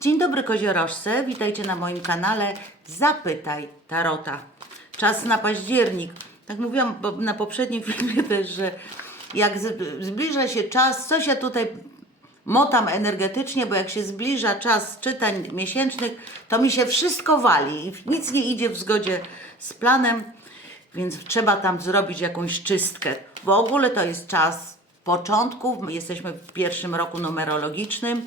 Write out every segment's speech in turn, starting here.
Dzień dobry koziorożce, witajcie na moim kanale Zapytaj Tarota. Czas na październik. Tak mówiłam na poprzednim filmie też, że jak zbliża się czas, coś ja tutaj motam energetycznie, bo jak się zbliża czas czytań miesięcznych, to mi się wszystko wali i nic nie idzie w zgodzie z planem, więc trzeba tam zrobić jakąś czystkę. W ogóle to jest czas początków, my jesteśmy w pierwszym roku numerologicznym.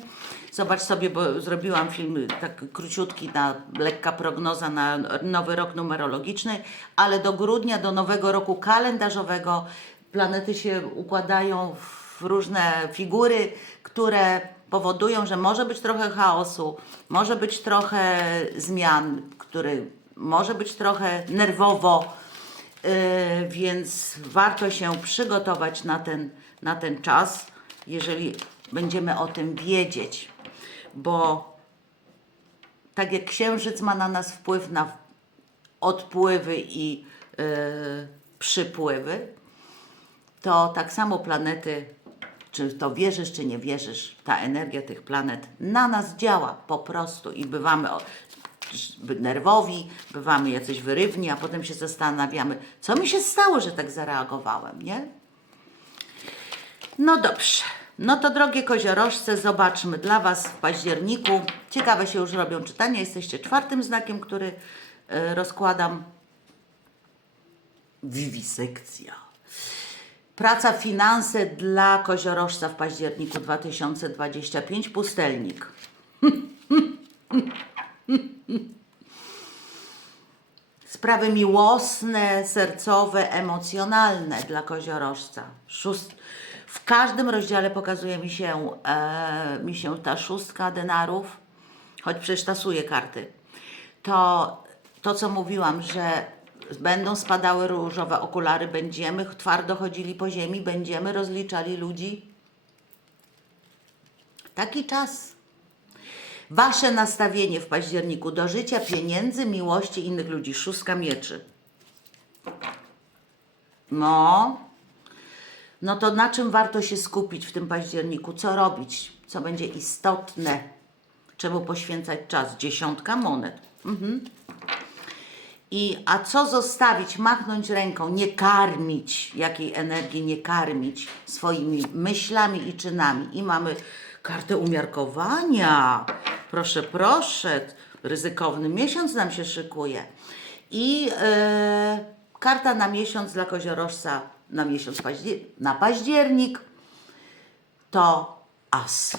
Zobacz sobie, bo zrobiłam film tak króciutki, na lekka prognoza na nowy rok numerologiczny, ale do grudnia, do nowego roku kalendarzowego planety się układają w różne figury, które powodują, że może być trochę chaosu, może być trochę zmian, który może być trochę nerwowo, yy, więc warto się przygotować na ten, na ten czas, jeżeli będziemy o tym wiedzieć, bo tak jak księżyc ma na nas wpływ na odpływy i yy, przypływy, to tak samo planety, czy to wierzysz, czy nie wierzysz, ta energia tych planet na nas działa po prostu i bywamy nerwowi, bywamy jacyś wyrywni, a potem się zastanawiamy, co mi się stało, że tak zareagowałem, nie? No dobrze. No to drogie koziorożce, zobaczmy dla Was w październiku. Ciekawe się już robią czytania. Jesteście czwartym znakiem, który e, rozkładam. Wiwisekcja. Praca, finanse dla koziorożca w październiku 2025. Pustelnik. Sprawy miłosne, sercowe, emocjonalne dla koziorożca. Szóst... W każdym rozdziale pokazuje mi się, e, mi się ta szóstka denarów, choć przecież karty. To, to, co mówiłam, że będą spadały różowe okulary, będziemy twardo chodzili po ziemi, będziemy rozliczali ludzi. Taki czas. Wasze nastawienie w październiku do życia, pieniędzy, miłości innych ludzi. Szóstka mieczy. No. No to na czym warto się skupić w tym październiku? Co robić? Co będzie istotne? Czemu poświęcać czas? Dziesiątka monet. Mhm. I a co zostawić, machnąć ręką, nie karmić, jakiej energii nie karmić swoimi myślami i czynami. I mamy kartę umiarkowania. Proszę, proszę, ryzykowny miesiąc nam się szykuje. I e, karta na miesiąc dla koziorożca na miesiąc na październik to as.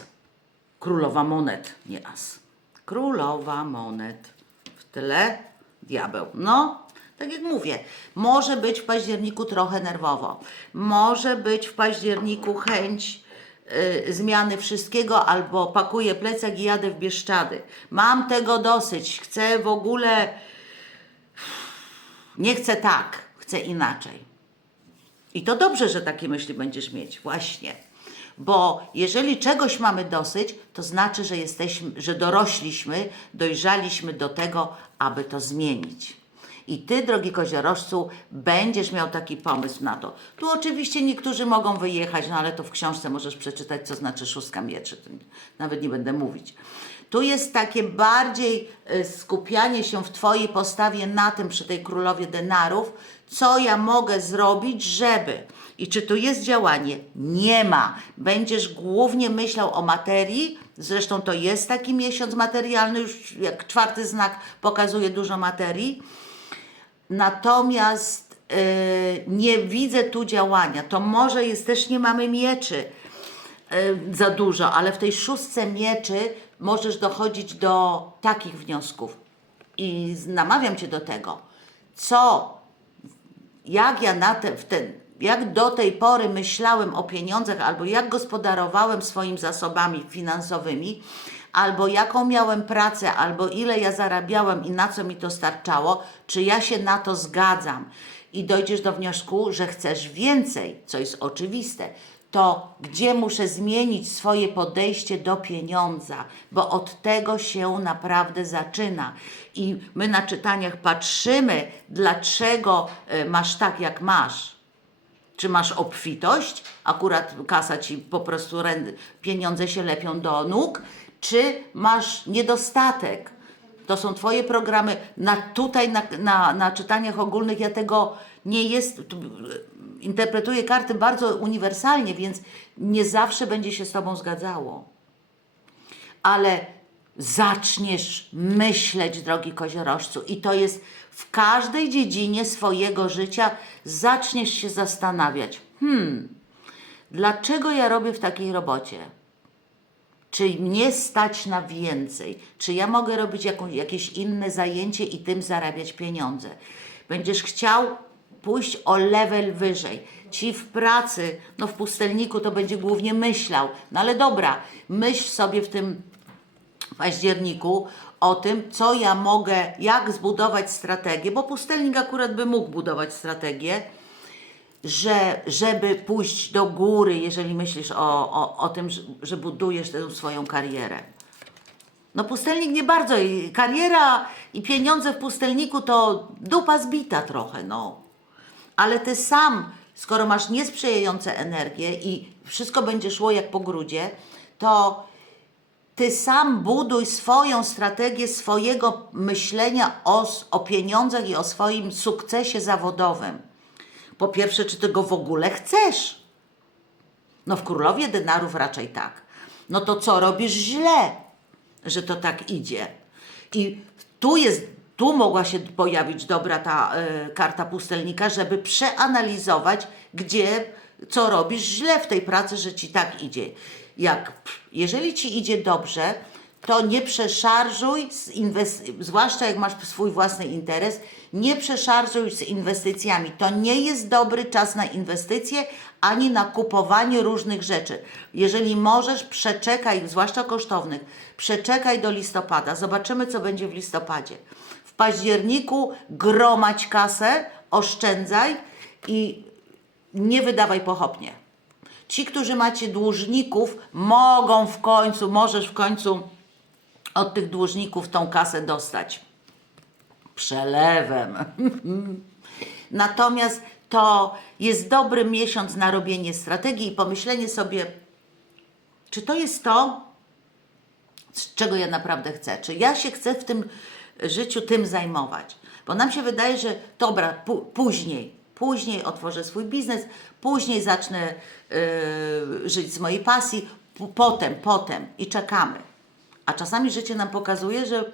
Królowa monet, nie as. Królowa monet. W tyle diabeł. No, tak jak mówię, może być w październiku trochę nerwowo. Może być w październiku chęć y, zmiany wszystkiego albo pakuję plecak i jadę w Bieszczady. Mam tego dosyć. Chcę w ogóle... Nie chcę tak. Chcę inaczej. I to dobrze, że takie myśli będziesz mieć, właśnie. Bo jeżeli czegoś mamy dosyć, to znaczy, że jesteśmy, że dorośliśmy, dojrzaliśmy do tego, aby to zmienić. I ty, drogi koziorożcu, będziesz miał taki pomysł na to. Tu oczywiście niektórzy mogą wyjechać, no ale to w książce możesz przeczytać, co znaczy szóstka mieczy. Nawet nie będę mówić. Tu jest takie bardziej y, skupianie się w Twojej postawie na tym, przy tej królowie denarów, co ja mogę zrobić, żeby. I czy tu jest działanie? Nie ma. Będziesz głównie myślał o materii, zresztą to jest taki miesiąc materialny, już jak czwarty znak pokazuje dużo materii. Natomiast y, nie widzę tu działania. To może jest też nie mamy mieczy y, za dużo, ale w tej szóstce mieczy możesz dochodzić do takich wniosków. I namawiam Cię do tego, co, jak ja na te, w ten, jak do tej pory myślałem o pieniądzach, albo jak gospodarowałem swoimi zasobami finansowymi, albo jaką miałem pracę, albo ile ja zarabiałem i na co mi to starczało, czy ja się na to zgadzam. I dojdziesz do wniosku, że chcesz więcej, co jest oczywiste, to gdzie muszę zmienić swoje podejście do pieniądza, bo od tego się naprawdę zaczyna. I my na czytaniach patrzymy, dlaczego e, masz tak, jak masz. Czy masz obfitość? Akurat kasa ci po prostu pieniądze się lepią do nóg, czy masz niedostatek. To są Twoje programy. Na, tutaj na, na, na czytaniach ogólnych ja tego nie jest. tu, e, Interpretuję karty bardzo uniwersalnie, więc nie zawsze będzie się z Tobą zgadzało. Ale zaczniesz myśleć, drogi koziorożcu, i to jest w każdej dziedzinie swojego życia, zaczniesz się zastanawiać: hmm, dlaczego ja robię w takiej robocie? Czy mnie stać na więcej? Czy ja mogę robić jakąś, jakieś inne zajęcie i tym zarabiać pieniądze? Będziesz chciał pójść o level wyżej. Ci w pracy, no w pustelniku to będzie głównie myślał. No ale dobra, myśl sobie w tym październiku o tym, co ja mogę, jak zbudować strategię, bo pustelnik akurat by mógł budować strategię, że, żeby pójść do góry, jeżeli myślisz o, o, o tym, że, że budujesz tę swoją karierę. No pustelnik nie bardzo. I kariera i pieniądze w pustelniku to dupa zbita trochę, no. Ale ty sam, skoro masz niesprzyjające energie i wszystko będzie szło jak po grudzie, to ty sam buduj swoją strategię swojego myślenia o, o pieniądzach i o swoim sukcesie zawodowym. Po pierwsze, czy ty go w ogóle chcesz? No w królowie denarów raczej tak. No to co robisz źle, że to tak idzie? I tu jest, tu mogła się pojawić dobra ta e, karta pustelnika, żeby przeanalizować, gdzie, co robisz źle w tej pracy, że ci tak idzie. Jak, jeżeli ci idzie dobrze, to nie przeszarżuj, zwłaszcza jak masz swój własny interes, nie przeszarżuj z inwestycjami. To nie jest dobry czas na inwestycje ani na kupowanie różnych rzeczy. Jeżeli możesz, przeczekaj, zwłaszcza kosztownych, przeczekaj do listopada. Zobaczymy, co będzie w listopadzie. Październiku gromadź kasę, oszczędzaj i nie wydawaj pochopnie. Ci, którzy macie dłużników, mogą w końcu, możesz w końcu od tych dłużników tą kasę dostać. Przelewem. Natomiast to jest dobry miesiąc na robienie strategii i pomyślenie sobie, czy to jest to, czego ja naprawdę chcę. Czy ja się chcę w tym życiu tym zajmować? Bo nam się wydaje, że dobra, później, później otworzę swój biznes, później zacznę yy, żyć z mojej pasji, potem, potem i czekamy. A czasami życie nam pokazuje, że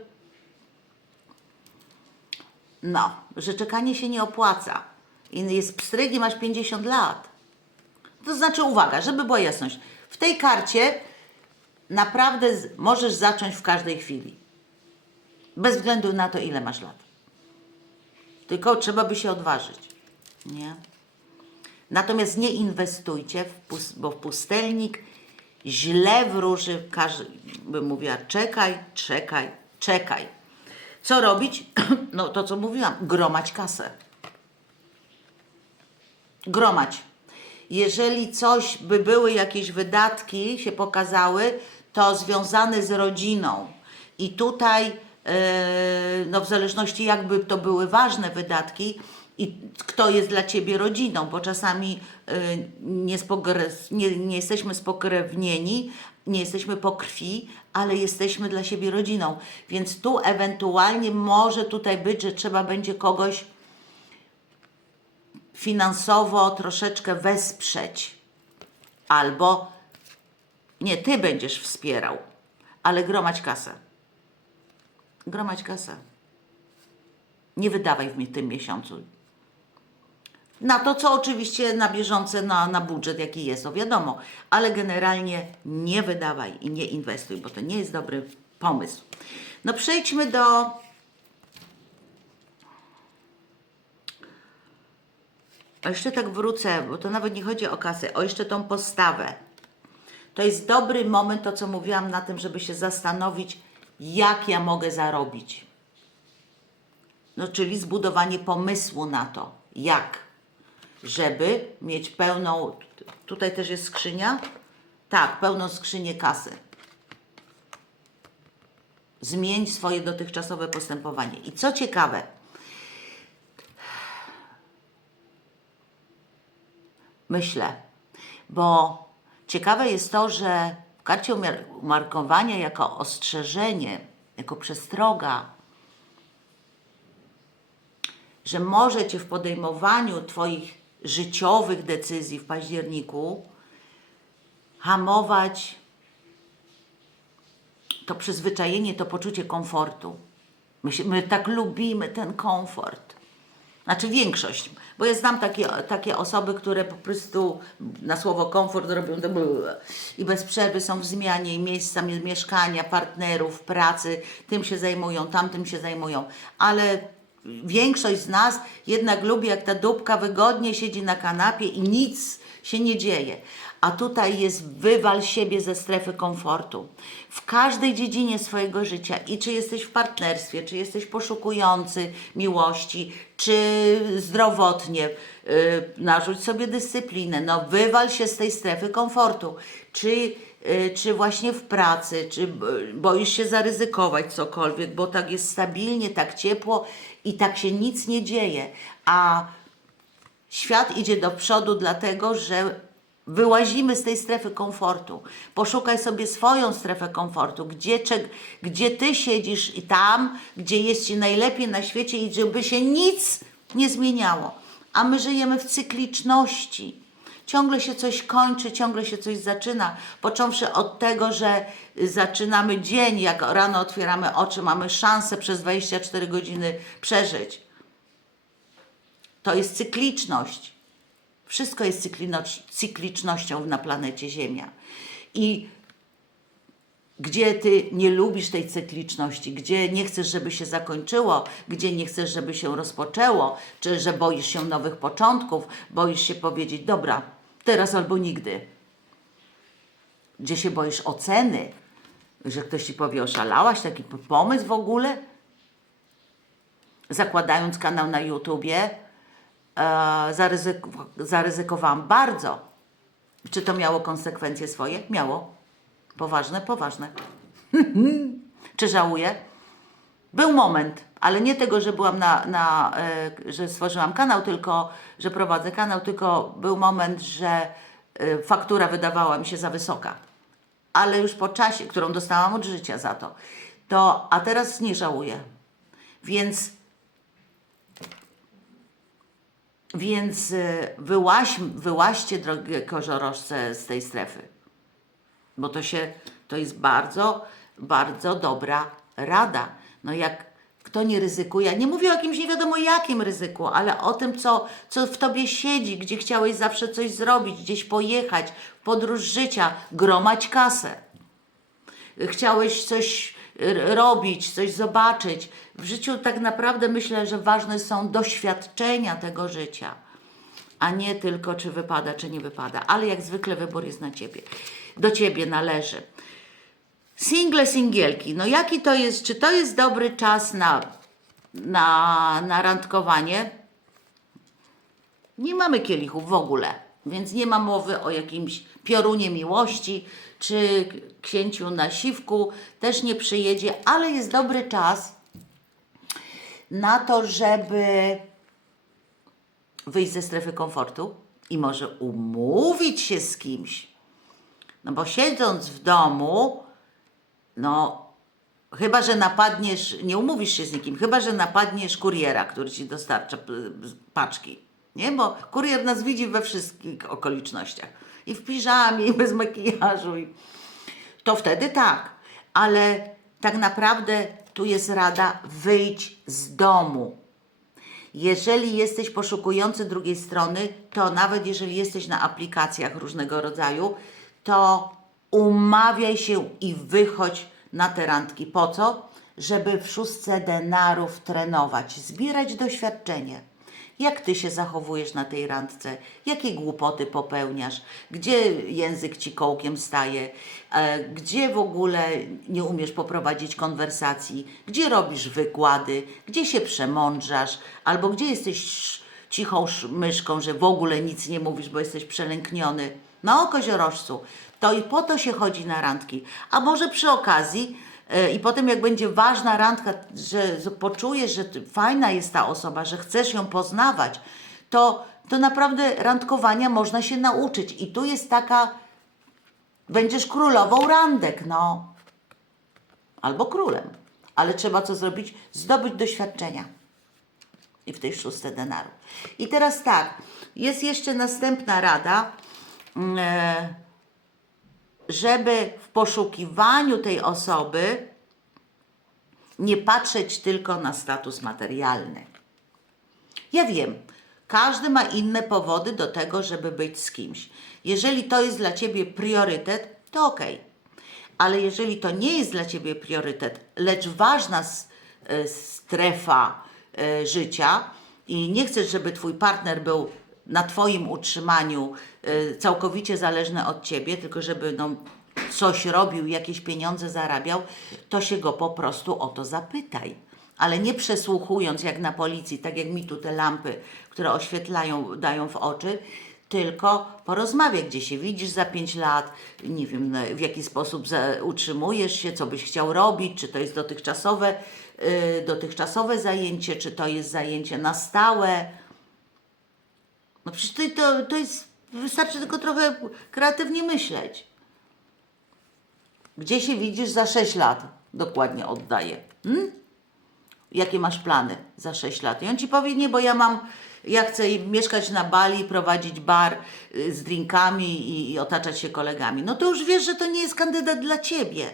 no, że czekanie się nie opłaca. I jest pstryk i masz 50 lat. To znaczy, uwaga, żeby była jasność. W tej karcie naprawdę możesz zacząć w każdej chwili. Bez względu na to, ile masz lat. Tylko trzeba by się odważyć. Nie? Natomiast nie inwestujcie, w bo w pustelnik źle wróży, każdy by mówiła czekaj, czekaj, czekaj. Co robić? No to, co mówiłam, gromać kasę. Gromać. Jeżeli coś by były jakieś wydatki się pokazały, to związane z rodziną. I tutaj, no w zależności jakby to były ważne wydatki i kto jest dla Ciebie rodziną, bo czasami e, nie, nie, nie jesteśmy spokrewnieni, nie jesteśmy po krwi, ale jesteśmy dla siebie rodziną. Więc tu ewentualnie może tutaj być, że trzeba będzie kogoś finansowo troszeczkę wesprzeć. Albo nie, ty będziesz wspierał, ale gromać kasę. Gromać kasę. Nie wydawaj w tym miesiącu. Na to, co oczywiście na bieżące, na, na budżet, jaki jest, to wiadomo, ale generalnie nie wydawaj i nie inwestuj, bo to nie jest dobry pomysł. No przejdźmy do A jeszcze tak wrócę, bo to nawet nie chodzi o kasę, o jeszcze tą postawę. To jest dobry moment, to co mówiłam na tym, żeby się zastanowić, jak ja mogę zarobić. No, czyli zbudowanie pomysłu na to, jak, żeby mieć pełną. Tutaj też jest skrzynia? Tak, pełną skrzynię kasy. Zmień swoje dotychczasowe postępowanie. I co ciekawe, myślę, bo ciekawe jest to, że karcie umarkowania jako ostrzeżenie, jako przestroga, że może Cię w podejmowaniu Twoich życiowych decyzji w październiku hamować to przyzwyczajenie, to poczucie komfortu. My, się, my tak lubimy ten komfort. Znaczy większość, bo ja znam takie, takie osoby, które po prostu na słowo komfort robią to i bez przerwy są w zmianie i miejsca mieszkania, partnerów, pracy, tym się zajmują, tamtym się zajmują, ale większość z nas jednak lubi, jak ta dupka wygodnie siedzi na kanapie i nic się nie dzieje. A tutaj jest wywal siebie ze strefy komfortu. W każdej dziedzinie swojego życia i czy jesteś w partnerstwie, czy jesteś poszukujący miłości, czy zdrowotnie, yy, narzuć sobie dyscyplinę, no wywal się z tej strefy komfortu. Czy, yy, czy właśnie w pracy, czy b- boisz się zaryzykować cokolwiek, bo tak jest stabilnie, tak ciepło i tak się nic nie dzieje. A Świat idzie do przodu, dlatego że wyłazimy z tej strefy komfortu. Poszukaj sobie swoją strefę komfortu, gdzie, cze- gdzie ty siedzisz i tam, gdzie jest ci najlepiej na świecie i żeby się nic nie zmieniało. A my żyjemy w cykliczności. Ciągle się coś kończy, ciągle się coś zaczyna. Począwszy od tego, że zaczynamy dzień, jak rano otwieramy oczy, mamy szansę przez 24 godziny przeżyć. To jest cykliczność. Wszystko jest cyklicznością na planecie Ziemia. I gdzie ty nie lubisz tej cykliczności, gdzie nie chcesz, żeby się zakończyło, gdzie nie chcesz, żeby się rozpoczęło, czy że boisz się nowych początków, boisz się powiedzieć, dobra, teraz albo nigdy. Gdzie się boisz oceny, że ktoś ci powie, oszalałaś, taki pomysł w ogóle? Zakładając kanał na YouTubie, zaryzyk- zaryzykowałam bardzo. Czy to miało konsekwencje swoje? Miało. Poważne, poważne. Czy żałuję? Był moment, ale nie tego, że byłam na, na e, że stworzyłam kanał, tylko, że prowadzę kanał, tylko był moment, że e, faktura wydawała mi się za wysoka. Ale już po czasie, którą dostałam od życia za to, to a teraz nie żałuję. Więc Więc wyłaź, wyłaźcie, drogie koziorożce, z tej strefy. Bo to się, to jest bardzo, bardzo dobra rada. No jak kto nie ryzykuje, nie mówię o jakimś nie wiadomo jakim ryzyku, ale o tym, co, co w tobie siedzi, gdzie chciałeś zawsze coś zrobić, gdzieś pojechać, podróż życia, gromać kasę chciałeś coś robić, coś zobaczyć. W życiu tak naprawdę myślę, że ważne są doświadczenia tego życia, a nie tylko czy wypada, czy nie wypada. Ale jak zwykle wybór jest na ciebie. Do ciebie należy. Single, singielki. No jaki to jest, czy to jest dobry czas na, na, na randkowanie? Nie mamy kielichów w ogóle, więc nie ma mowy o jakimś piorunie miłości czy księciu na siwku. Też nie przyjedzie, ale jest dobry czas na to, żeby wyjść ze strefy komfortu i może umówić się z kimś. No bo siedząc w domu, no chyba, że napadniesz, nie umówisz się z nikim, chyba, że napadniesz kuriera, który ci dostarcza paczki. Nie? Bo kurier nas widzi we wszystkich okolicznościach. I w piżamie, i bez makijażu. I... To wtedy tak. Ale tak naprawdę tu jest rada wyjdź z domu. Jeżeli jesteś poszukujący drugiej strony, to nawet jeżeli jesteś na aplikacjach różnego rodzaju, to umawiaj się i wychodź na te randki. Po co? Żeby w szóstce denarów trenować, zbierać doświadczenie. Jak ty się zachowujesz na tej randce? Jakie głupoty popełniasz? Gdzie język ci kołkiem staje? E, gdzie w ogóle nie umiesz poprowadzić konwersacji? Gdzie robisz wykłady? Gdzie się przemądrzasz? Albo gdzie jesteś cichą sz- myszką, że w ogóle nic nie mówisz, bo jesteś przelękniony? No, koziorożcu, to i po to się chodzi na randki. A może przy okazji I potem, jak będzie ważna randka, że poczujesz, że fajna jest ta osoba, że chcesz ją poznawać, to, to naprawdę randkowania można się nauczyć. I tu jest taka Będziesz królową randek, no. Albo królem. Ale trzeba co zrobić? Zdobyć doświadczenia. I w tej szóste denaru. I teraz tak, jest jeszcze następna rada, e, żeby w poszukiwaniu tej osoby nie patrzeć tylko na status materialny. Ja wiem, każdy ma inne powody do tego, żeby być z kimś. Jeżeli to jest dla ciebie priorytet, to okej. Ale jeżeli to nie jest dla ciebie priorytet, lecz ważna e, strefa e, życia i nie chcesz, żeby twój partner był na twoim utrzymaniu e, całkowicie zależny od ciebie, tylko żeby no, coś robił, jakieś pieniądze zarabiał, to się go po prostu o to zapytaj. Ale nie przesłuchując jak na policji, tak jak mi tu te lampy, które oświetlają, dają w oczy, tylko porozmawiaj, gdzie się widzisz za 5 lat, nie wiem, no, w jaki sposób utrzymujesz się, co byś chciał robić, czy to jest dotychczasowe, yy, dotychczasowe zajęcie, czy to jest zajęcie na stałe. No przecież to, to, to jest, wystarczy tylko trochę kreatywnie myśleć. Gdzie się widzisz za 6 lat? Dokładnie oddaję. Hmm? Jakie masz plany za 6 lat? I on ci powie, nie, bo ja mam, ja chcę mieszkać na Bali, prowadzić bar y, z drinkami i, i otaczać się kolegami. No to już wiesz, że to nie jest kandydat dla ciebie.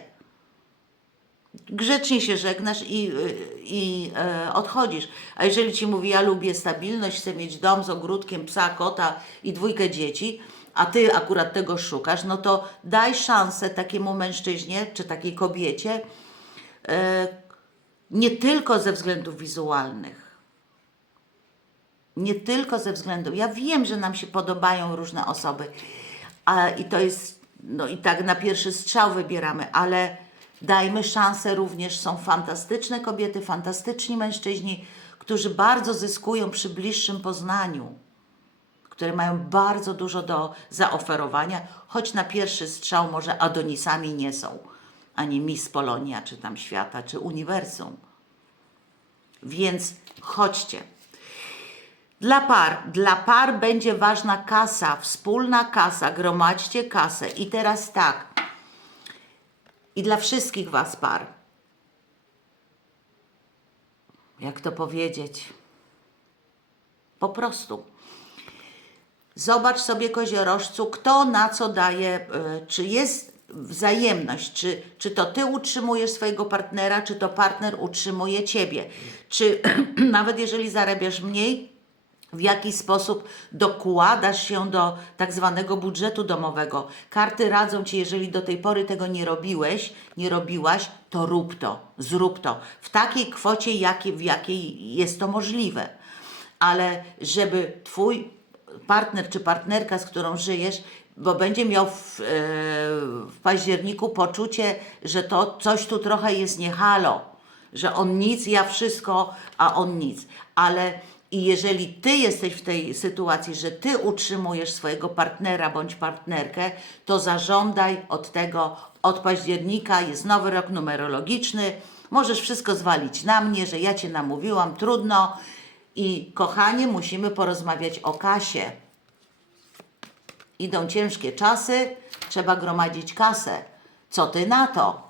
Grzecznie się żegnasz i, y, i e, odchodzisz. A jeżeli ci mówi, ja lubię stabilność, chcę mieć dom z ogródkiem, psa, kota i dwójkę dzieci, a ty akurat tego szukasz, no to daj szansę takiemu mężczyźnie czy takiej kobiecie e, nie tylko ze względów wizualnych. Nie tylko ze względów. Ja wiem, że nam się podobają różne osoby, a, i to jest, no i tak na pierwszy strzał wybieramy, ale dajmy szansę również. Są fantastyczne kobiety, fantastyczni mężczyźni, którzy bardzo zyskują przy bliższym poznaniu, które mają bardzo dużo do zaoferowania, choć na pierwszy strzał może Adonisami nie są, ani Miss Polonia, czy tam świata, czy uniwersum. Więc chodźcie. Dla par, dla par będzie ważna kasa, wspólna kasa, gromadźcie kasę. I teraz tak, i dla wszystkich Was par, jak to powiedzieć, po prostu. Zobacz sobie, koziorożcu, kto na co daje, y, czy jest wzajemność, czy, czy to ty utrzymujesz swojego partnera, czy to partner utrzymuje ciebie. Czy nawet jeżeli zarabiasz mniej, w jaki sposób dokładasz się do tak zwanego budżetu domowego. Karty radzą ci, jeżeli do tej pory tego nie robiłeś, nie robiłaś, to rób to, zrób to w takiej kwocie, jakie, w jakiej jest to możliwe. Ale żeby twój partner czy partnerka, z którą żyjesz, bo będzie miał w, e, w październiku poczucie, że to coś tu trochę jest nie halo, że on nic, ja wszystko, a on nic. Ale i jeżeli ty jesteś w tej sytuacji, że ty utrzymujesz swojego partnera bądź partnerkę, to zażądaj od tego, od października jest nowy rok numerologiczny, możesz wszystko zwalić na mnie, że ja cię namówiłam, trudno. I kochanie, musimy porozmawiać o kasie. Idą ciężkie czasy, trzeba gromadzić kasę. Co ty na to?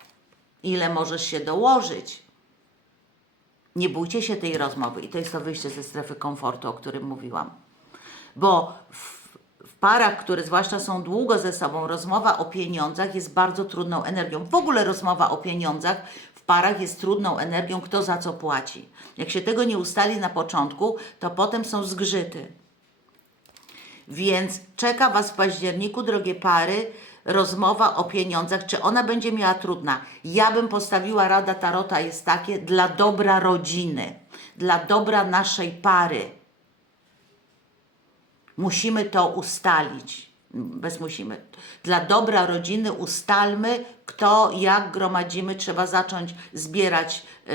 Ile możesz się dołożyć? Nie bójcie się tej rozmowy i to jest to wyjście ze strefy komfortu, o którym mówiłam. Bo w, w parach, które zwłaszcza są długo ze sobą, rozmowa o pieniądzach jest bardzo trudną energią. W ogóle rozmowa o pieniądzach w parach jest trudną energią, kto za co płaci. Jak się tego nie ustali na początku, to potem są zgrzyty. Więc czeka Was w październiku, drogie pary, rozmowa o pieniądzach. Czy ona będzie miała trudna? Ja bym postawiła, rada Tarota jest takie, dla dobra rodziny, dla dobra naszej pary. Musimy to ustalić. Bez musimy. Dla dobra rodziny ustalmy, kto, jak gromadzimy. Trzeba zacząć zbierać y,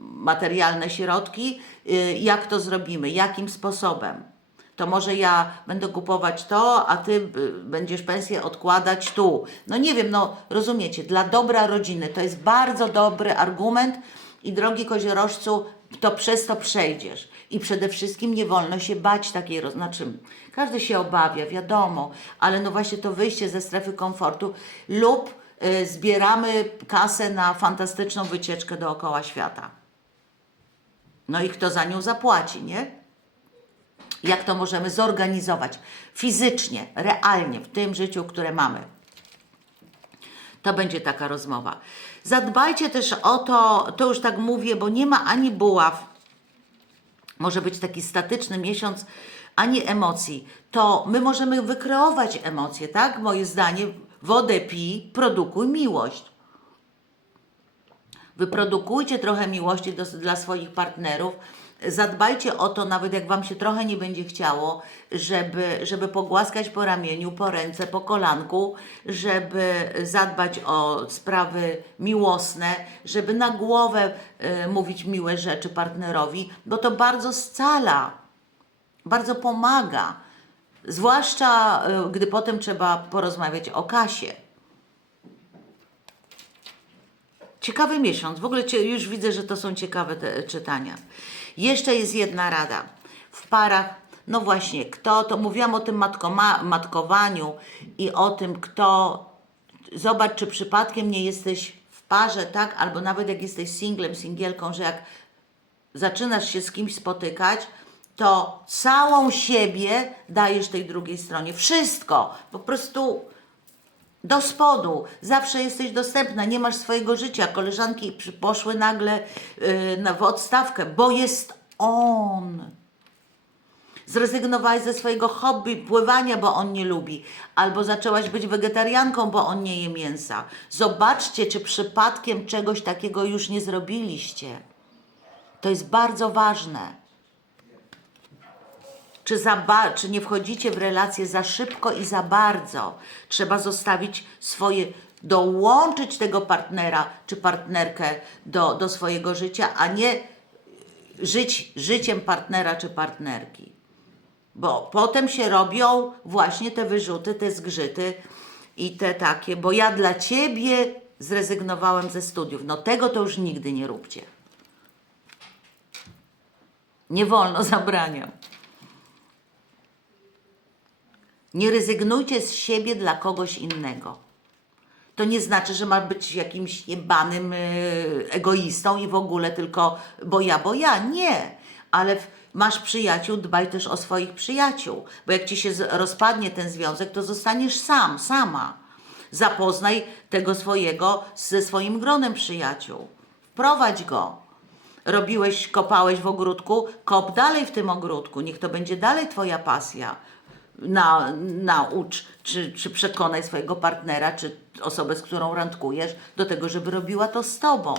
materialne środki. Y, jak to zrobimy? Jakim sposobem? To może ja będę kupować to, a ty y, będziesz pensję odkładać tu. No nie wiem, no rozumiecie, dla dobra rodziny to jest bardzo dobry argument, I drogi koziorożcu, to przez to przejdziesz. I przede wszystkim nie wolno się bać takiej, znaczy każdy się obawia, wiadomo, ale no właśnie to wyjście ze strefy komfortu lub y, zbieramy kasę na fantastyczną wycieczkę dookoła świata. No i kto za nią zapłaci, nie? Jak to możemy zorganizować fizycznie, realnie w tym życiu, które mamy? To będzie taka rozmowa. Zadbajcie też o to, to już tak mówię, bo nie ma ani buław, może być taki statyczny miesiąc, ani emocji. To my możemy wykreować emocje, tak? Moje zdanie, wodę pij, produkuj miłość. Wyprodukujcie trochę miłości do, dla swoich partnerów. Zadbajcie o to, nawet jak Wam się trochę nie będzie chciało, żeby, żeby pogłaskać po ramieniu, po ręce, po kolanku, żeby zadbać o sprawy miłosne, żeby na głowę y, mówić miłe rzeczy partnerowi, bo to bardzo scala, bardzo pomaga. Zwłaszcza y, gdy potem trzeba porozmawiać o kasie. Ciekawy miesiąc. W ogóle już widzę, że to są ciekawe te czytania. Jeszcze jest jedna rada. W parach, no właśnie, kto, to mówiłam o tym matkoma, matkowaniu i o tym, kto, zobacz, czy przypadkiem nie jesteś w parze, tak? Albo nawet jak jesteś singlem, singielką, że jak zaczynasz się z kimś spotykać, to całą siebie dajesz tej drugiej stronie. Wszystko. Po prostu do spodu, zawsze jesteś dostępna, nie masz swojego życia. Koleżanki poszły nagle na, w odstawkę, bo jest on. Zrezygnowałaś ze swojego hobby pływania, bo on nie lubi, albo zaczęłaś być wegetarianką, bo on nie je mięsa. Zobaczcie, czy przypadkiem czegoś takiego już nie zrobiliście. To jest bardzo ważne. Czy, za czy nie wchodzicie w relacje za szybko i za bardzo? Trzeba zostawić swoje, dołączyć tego partnera czy partnerkę do, do swojego życia, a nie żyć życiem partnera czy partnerki. Bo potem się robią właśnie te wyrzuty, te zgrzyty i te takie, bo ja dla ciebie zrezygnowałem ze studiów. No tego to już nigdy nie róbcie. Nie wolno, zabraniam. Nie rezygnujcie z siebie dla kogoś innego. To nie znaczy, że ma być jakimś jebanym y, egoistą i w ogóle tylko bo ja, bo ja. Nie. Ale masz przyjaciół, dbaj też o swoich przyjaciół. Bo jak ci się rozpadnie ten związek, to zostaniesz sam, sama. Zapoznaj tego swojego ze swoim gronem przyjaciół. Wprowadź go. Robiłeś, kopałeś w ogródku, kop dalej w tym ogródku. Niech to będzie dalej Twoja pasja. Na, naucz, czy, czy przekonaj swojego partnera, czy osobę, z którą randkujesz, do tego, żeby robiła to z Tobą.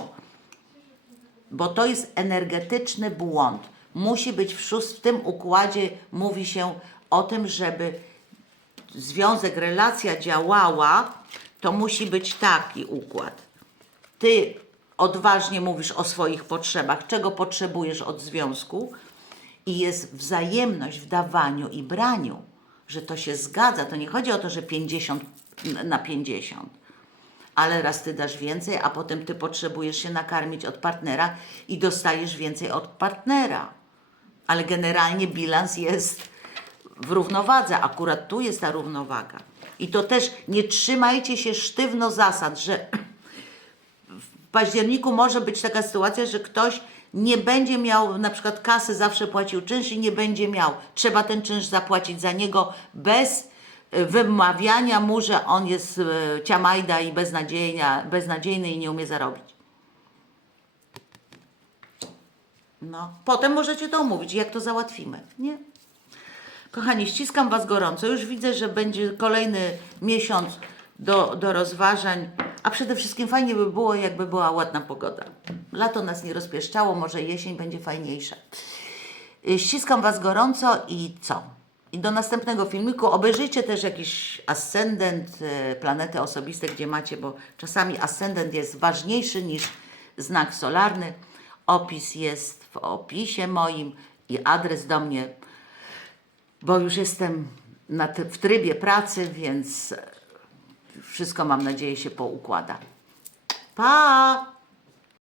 Bo to jest energetyczny błąd. Musi być w, szóst, w tym układzie, mówi się o tym, żeby związek, relacja działała, to musi być taki układ. Ty odważnie mówisz o swoich potrzebach, czego potrzebujesz od związku, i jest wzajemność w dawaniu i braniu, że to się zgadza. To nie chodzi o to, że 50 na 50, ale raz ty dasz więcej, a potem ty potrzebujesz się nakarmić od partnera i dostajesz więcej od partnera. Ale generalnie bilans jest w równowadze. Akurat tu jest ta równowaga. I to też nie trzymajcie się sztywno zasad, że w październiku może być taka sytuacja, że ktoś nie będzie miał, na przykład kasy zawsze płacił czynsz i nie będzie miał. Trzeba ten czynsz zapłacić za niego bez y, wymawiania mu, że on jest y, ciamajda i beznadziejny i nie umie zarobić. No, potem możecie to omówić, jak to załatwimy, nie? Kochani, ściskam Was gorąco. Już widzę, że będzie kolejny miesiąc do, do rozważań, a przede wszystkim fajnie by było, jakby była ładna pogoda. Lato nas nie rozpieszczało, może jesień będzie fajniejsza. Y, Ściskam Was gorąco i co? I do następnego filmiku obejrzyjcie też jakiś ascendent, y, planety osobiste, gdzie macie, bo czasami ascendent jest ważniejszy niż znak solarny. Opis jest w opisie moim i adres do mnie bo już jestem na w trybie pracy, więc wszystko mam nadzieję się poukłada. Pa!